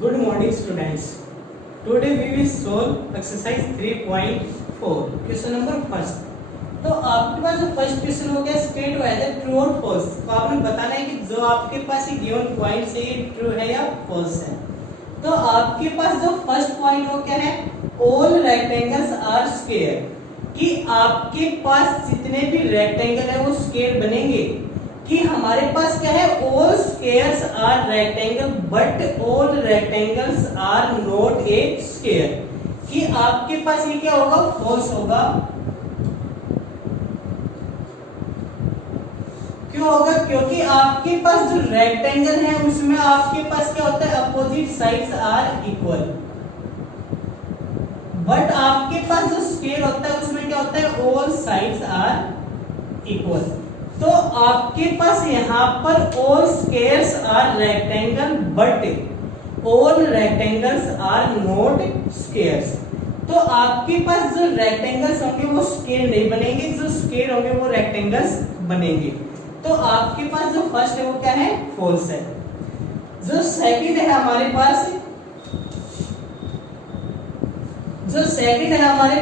Good morning, students. Today we will solve exercise 3.4 question number first. तो आपके पास जो फर्स्ट क्वेश्चन हो गया स्टेट वेदर ट्रू और फॉल्स. तो आपने बताना है कि जो आपके पास ये गिवन पॉइंट से ये ट्रू है या फॉल्स है. तो आपके पास जो फर्स्ट पॉइंट वो क्या है, ऑल रेक्टेंगल्स आर स्क्वायर, कि आपके पास जितने भी रेक्टेंगल है वो स्क्वायर बनेंगे. कि हमारे पास क्या है, all squares are rectangle but all rectangles are not a square. कि आपके पास ये क्या होगा, फॉल्स होगा. क्यों होगा, क्योंकि आपके पास जो रेक्टेंगल है उसमें आपके पास क्या होता है, opposite sides are equal. But आपके पास जो स्क्वायर होता है उसमें क्या होता है, ऑल साइड्स आर इक्वल. तो आपके पास यहाँ पर all squares are rectangle but all rectangles are not squares. तो आपके पास जो रेक्टेंगल्स होंगे वो स्क्वायर नहीं बनेंगे, जो स्क्वायर होंगे वो रेक्टेंगल्स बनेंगे. तो आपके पास जो फर्स्ट है वो क्या है, फॉल्स है. जो सेकंड है हमारे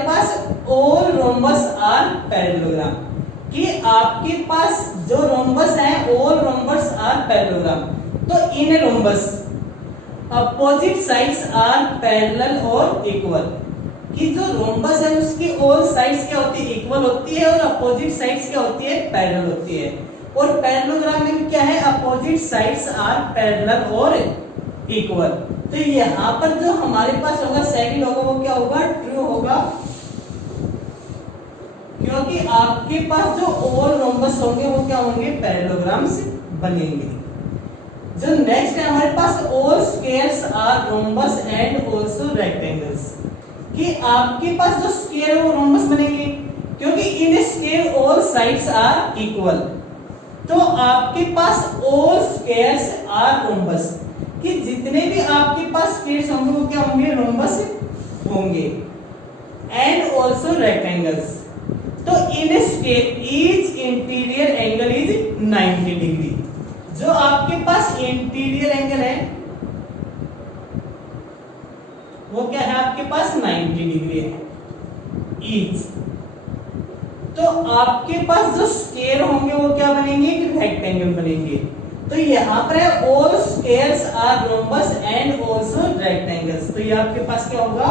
पास, ऑल रोम्बस आर पैरेललोग्राम. कि आपके पास जो रोम्बस है, ऑल रोम्बस आर पैरेललोग्राम. तो in rhombus opposite sides are parallel और इक्वल. कि जो रोम्बस है उसकी ऑल साइड्स क्या होती है, इक्वल होती है, और अपोजिट साइड्स क्या होती है, पैरेलल होती है. और पैरेललोग्राम में क्या है, अपोजिट साइड्स आर पैरेलल और इक्वल. तो यहाँ पर जो हमारे पास होगा सेकंड होगा वो क्या होगा, ट्रू होगा. क्योंकि आपके पास जो ऑल रोम्बस होंगे वो क्या होंगे, पैरेललोग्राम्स बनेंगे. जो नेक्स्ट है हमारे पास, all squares are rhombus and also rectangles. कि आपके पास जो स्क्वायर है वो रोम्बस बनेंगे, क्योंकि in square all sides are equal. तो आपके पास ऑल स्क्वायर्स आर रोम्बस, कि जितने भी आपके पास स्क्वायर्स होंगे वो क्या होंगे, रोम्बस होंगे. And also rectangles. तो in square each interior angle is 90 degree. जो आपके पास इंटीरियर एंगल है वो क्या है, आपके पास 90 डिग्री है ईच. तो आपके पास जो स्क्वायर होंगे वो क्या बनेंगे, रेक्टेंगल बनेंगे. तो यहाँ पर है all squares are rhombus and also rectangles. तो ये आपके पास क्या होगा,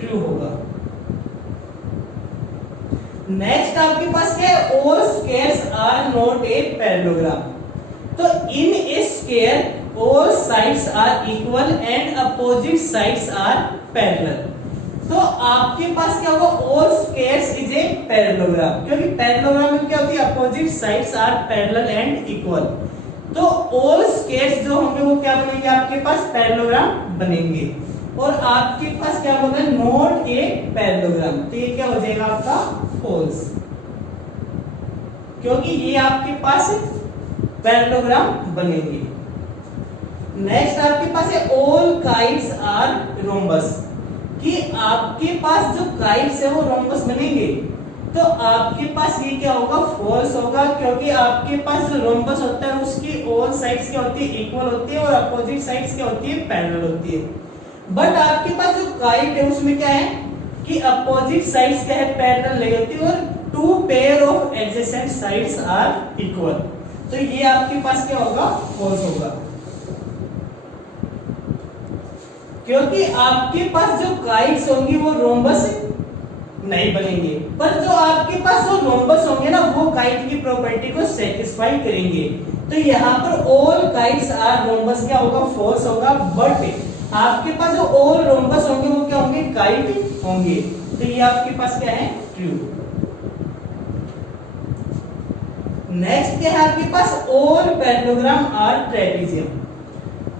ट्रू होगा. नेक्स्ट आपके पास क्या है, all squares are not a parallelogram. तो in a square all sides are equal and opposite sides are parallel. तो आपके पास क्या होगा, all squares is a parallelogram. क्योंकि पैरेललोग्राम में क्या होती है, opposite sides are parallel and equal. तो ऑल स्क्वायर्स जो होंगे वो क्या बनेंगे, आपके पास पैरेललोग्राम बनेंगे. और आपके पास क्या होगा, नॉट ए पैरेललोग्राम. तो ये क्या हो जाएगा आपका, फॉल्स. क्योंकि ये आपके पास पैरेललोग्राम बनेंगे. नेक्स्ट आपके पास है ऑल काइट्स आर रोम्बस. कि आपके पास जो काइट्स है वो रोम्बस बनेंगे. तो आपके पास ये क्या होगा, फॉल्स होगा. क्योंकि आपके पास जो रोम्बस होता है उसकी ऑल साइड्स क्या होती है, इक्वल होती है, और अपोजिट साइड्स क्या होती है, पैरेलल होती है. बट आपके पास जो काइट है उसमें क्या है कि अपोजिट साइड्स क्या है, पैरेलल नहीं होती, और two pair of adjacent sides are equal. तो ये आपके पास क्या होगा, फॉल्स होगा. क्योंकि आपके पास जो काइट्स होंगी वो रोम्बस नहीं बनेंगे, पर जो आपके पास जो रोम्बस होंगे ना वो काइट की प्रॉपर्टी को सेटिस्फाई करेंगे. तो यहाँ पर ऑल काइट्स आर रोम्बस क्या होगा, फॉल्स होगा. बट आपके पास जो ऑल रोम्बस होंगे वो क्या होंगे, काइट होंगे. तो ये आपके पास क्या है, ट्रू. नेक्स्ट क्या है आपके पास, ऑल पैरेललोग्राम आर ट्रेपेजियम.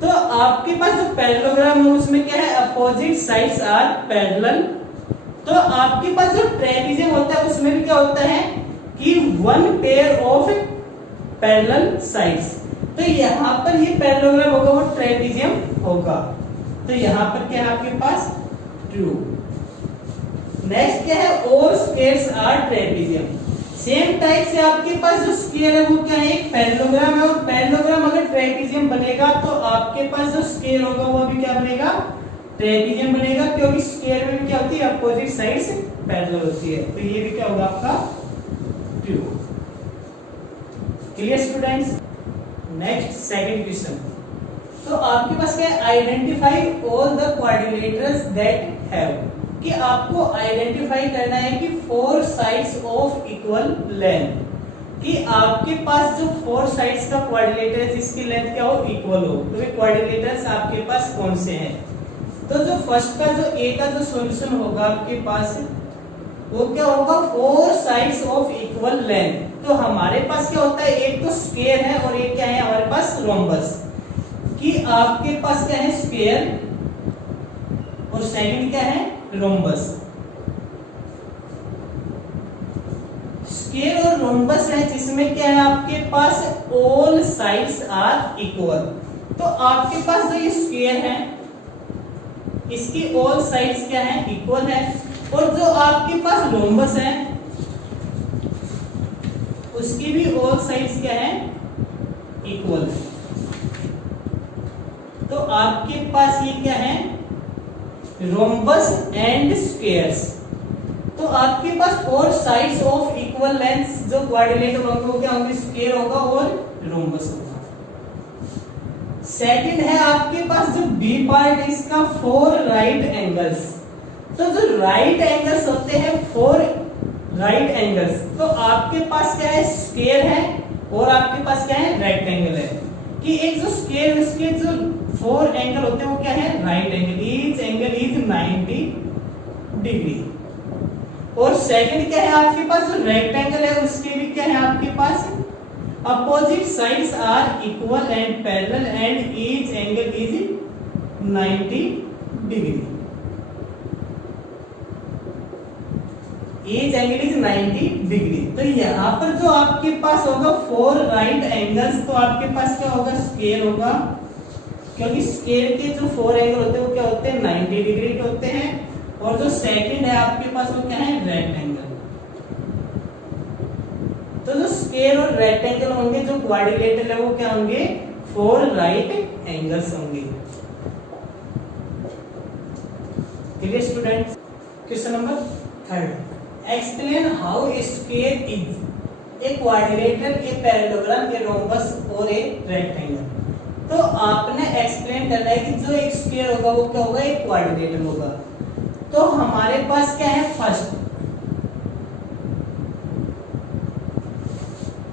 तो आपके पास जो पैरेललोग्राम है उसमें क्या है, अपोजिट साइड्स आर पैरेलल. तो आपके पास जो ट्रेपेजियम होता है उसमें भी क्या होता है कि one pair of parallel sides. तो यहाँ पर ये पैरेललोग्राम होगा वो ट्रेपेजियम होगा. तो यहाँ पर क्या है आपके पास, ट्रू. नेक्स्ट क्या है, all squares are trapezium. Same type से आपके पास जो स्क्वायर है वो क्या है, एक पैरेललोग्राम है, और पैरेललोग्राम अगर ट्रापेजियम बनेगा तो आपके पास जो स्क्वायर होगा वो भी क्या बनेगा, ट्रापेजियम बनेगा, क्योंकि स्क्वायर में क्या होती है, अपोजिट साइड्स पैरेलल होती है। तो ये भी क्या होगा आपका true. Clear students? Next second question. तो आपके पास क्या है, identify all the quadrilaterals that have, कि आपको आइडेंटिफाई करना है कि 4 साइड्स ऑफ इक्वल लेंथ, कि आपके पास जो 4 साइड्स का क्वाड्रिलेटर है जिसकी लेंथ क्या हो, इक्वल हो, तो वे क्वाड्रिलेटर्स आपके पास कौन से हैं। तो जो फर्स्ट का जो ए का जो सॉल्यूशन होगा आपके पास वो क्या होगा, 4 साइड्स ऑफ इक्वल लेंथ। तो हमारे पास क्या होता है, एक तो स्क्वायर है और एक क्या है हमारे पास रोम्बस, कि आपके पास क्या है स्क्वायर और सेकंड क्या है रोम्बस। स्क्वायर और रोम्बस है जिसमें क्या है आपके पास ऑल साइड्स आर इक्वल। तो आपके पास जो ये स्क्वायर है इसकी ऑल साइड्स क्या है, इक्वल है, और जो आपके पास रोम्बस है उसकी भी ऑल साइड्स क्या है, इक्वल है। तो आपके पास ये क्या है, रोम्बस एंड स्क्वायर्स। तो आपके पास 4 साइड्स ऑफ इक्वल लेंथ जो क्वाड्रिलेटर होंगे वो क्या होंगे, स्क्वायर होगा और रोम्बस होगा। सेकंड है आपके पास जो बी पार्ट इसका 4 राइट एंगल्स। तो जो राइट एंगल्स होते हैं 4 राइट एंगल्स, तो आपके पास क्या है स्क्वायर है और आपके पास क्या है रेक्टेंगल है, कि एक जो स्क्वायर उसके जो 4 एंगल होते हैं वो क्या है right angle, each angle is 90 degree. और सेकंड क्या है आपके पास जो रेक्टेंगल है उसके भी क्या है आपके पास opposite sides are equal and parallel and each angle is 90 degree. Each angle is 90 degree. तो यहाँ पर जो आपके पास होगा 4 राइट एंगल्स, तो आपके पास क्या होगा स्क्वायर होगा, क्योंकि स्क्वायर के जो 4 एंगल होते हैं वो क्या होते हैं 90 डिग्री के होते हैं, और जो सेकंड है आपके पास वो क्या है रेक्टेंगल। तो जो स्क्वायर और रेक्टेंगल होंगे जो क्वाड्रिलेटरल है वो क्या होंगे 4 राइट एंगल्स होंगे। Clear students? Question number 3, explain how a square is a quadrilateral, a parallelogram, a rhombus और ए रेक्टेंगल। तो आपने एक्सप्लेन करना है कि जो एक स्क्वायर होगा वो क्या होगा, एक क्वाड्रिलेटरल होगा। तो हमारे पास क्या है फर्स्ट,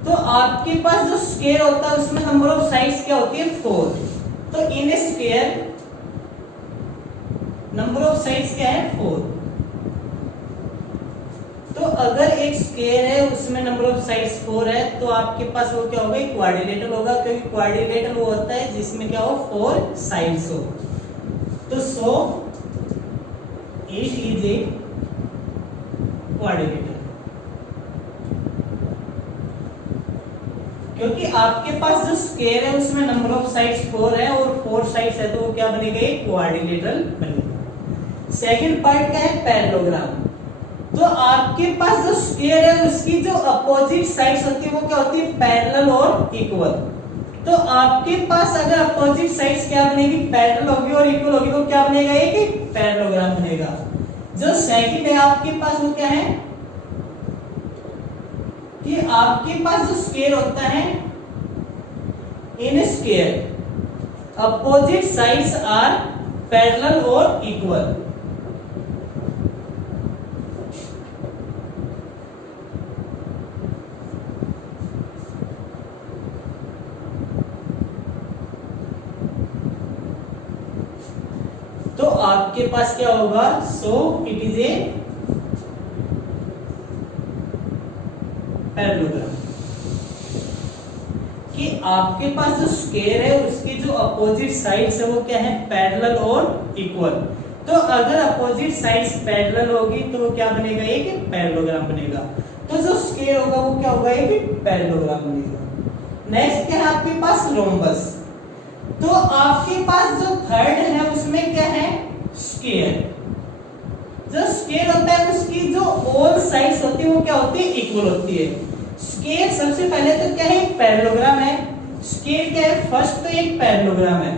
तो आपके पास जो स्क्वायर होता है उसमें नंबर ऑफ साइड्स क्या होती है 4। तो in a square number of sides क्या है 4। तो अगर एक स्क्वायर है उसमें नंबर ऑफ साइड्स 4 है तो आपके पास वो क्या होगा, एक क्वाड्रिलेटरल होगा, क्योंकि क्वाड्रिलेटरल वो होता है जिसमें क्या हो 4 साइड्स हो। तो सो इट इज ए क्वाड्रिलेटरल, क्योंकि आपके पास जो स्क्वायर है उसमें नंबर ऑफ साइड्स 4 है और 4 साइड्स है, तो वो क्या बनेगा, एक क्वाड्रिलेटरल बनेगा। सेकंड पार्ट क्या है पैरेललोग्राम। तो आपके पास जो स्क्वायर है उसकी जो अपोजिट साइड्स होती है वो क्या होती है पैरेलल और इक्वल। तो आपके पास अगर अपोजिट साइड्स क्या बनेगी, पैरेलल होगी और इक्वल होगी, तो क्या बनेगा, एक पैरेललोग्राम बनेगा। जो सेकंड है आपके पास वो क्या है कि आपके पास जो स्क्वायर होता है in square opposite sides are parallel और इक्वल। तो आपके पास क्या होगा, so it is a parallelogram, कि आपके पास जो स्क्वायर है उसकी जो अपोजिट साइड्स है वो क्या है पैरेलल और इक्वल। तो अगर अपोजिट साइड्स पैरेलल होगी तो वो क्या बनेगा, एक पैरेललोग्राम बनेगा। तो जो स्क्वायर होगा वो क्या होगा, एक पैरेललोग्राम बनेगा। नेक्स्ट क्या है आपके पास रोम्बस। तो आपके पास जो थर्ड है उसमें क्या है स्क्वायर। जो स्क्वायर होता है उसकी जो ऑल साइड्स होती है वो क्या होती है, इक्वल होती है। स्केल सबसे पहले तो क्या है, एक पैरेललोग्राम है। स्केल क्या है, फर्स्ट तो एक पैरेललोग्राम है,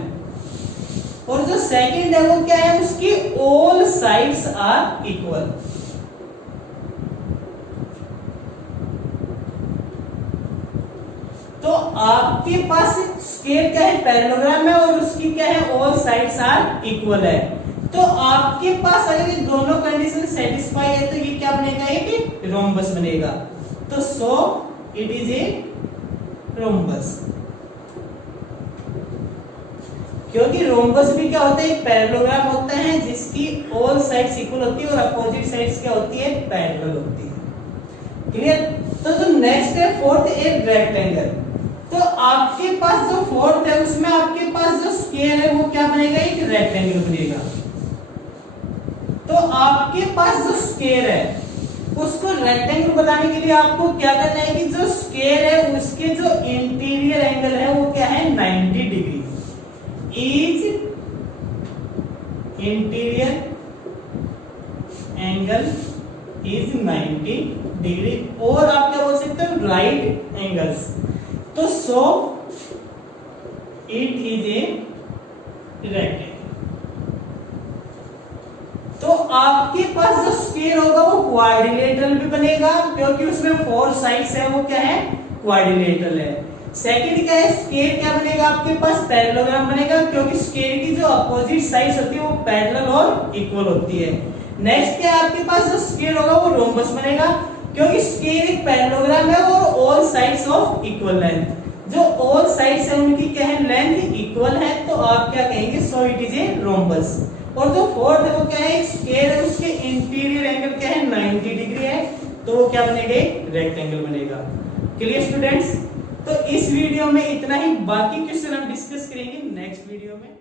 और जो सेकंड है वो क्या है, उसकी ऑल साइड्स आर इक्वल। तो आपके पास स्केल क्या है, पैरेललोग्राम है, और उसकी क्या है, ऑल साइड्स आर इक्वल है। तो आपके पास अगर ये दोनों कंडीशन सेटिस्फाई है तो ये क्या बनेगा, एक रोम्बस बनेगा। तो सो इट इज ए रोम्बस, क्योंकि रोम्बस भी क्या होता है, एक पैरेललोग्राम होता है जिसकी ऑल साइड्स इक्वल होती है और अपोजिट साइड्स क्या होती है, पैरेलल होती है। क्लियर। तो जो नेक्स्ट है फोर्थ, एक रेक्टेंगल। तो आपके पास जो फोर्थ है उसमें आपके पास जो स्क्वायर है वो क्या बनेगा, एक रेक्टेंगल बनेगा। तो आपके पास जो स्क्वायर है उसको रेक्टेंगल बनाने के लिए आपको क्या करना है कि जो स्क्वायर है उसके जो इंटीरियर एंगल है वो क्या है, 90 degree. Is interior angle is 90 degree, और आप क्या बोल सकते हो, राइट एंगल्स। तो सो इट इज ए रेक्टेंगल। तो आपके पास जो स्क्वायर होगा वो क्वाड्रिलेटरल भी बनेगा, क्योंकि उसमें 4 साइड्स है, वो क्या है, क्वाड्रिलेटरल है। सेकंड क्या है, स्क्वायर क्या बनेगा आपके पास, पैरेललोग्राम बनेगा, क्योंकि स्क्वायर की जो अपोजिट साइड्स होती है वो पैरेलल और इक्वल होती है। नेक्स्ट क्या है, आपके पास जो स्क्वायर होगा वो रोम्बस बनेगा, क्योंकि स्क्वायर एक पैरेललोग्राम है और all sides of equal length. जो ऑल साइड्स है उनकी क्या है, लेंथ इक्वल है, तो आप क्या कहेंगे, सो इट इज ए रोम्बस। और जो फोर्थ है वो क्या है, स्क्वायर है, उसके इंटीरियर एंगल क्या है, 90 डिग्री है, तो वो क्या बनेगा, रेक्टेंगल बनेगा। Clear students. तो इस वीडियो में इतना ही, बाकी क्वेश्चन हम डिस्कस करेंगे नेक्स्ट वीडियो में।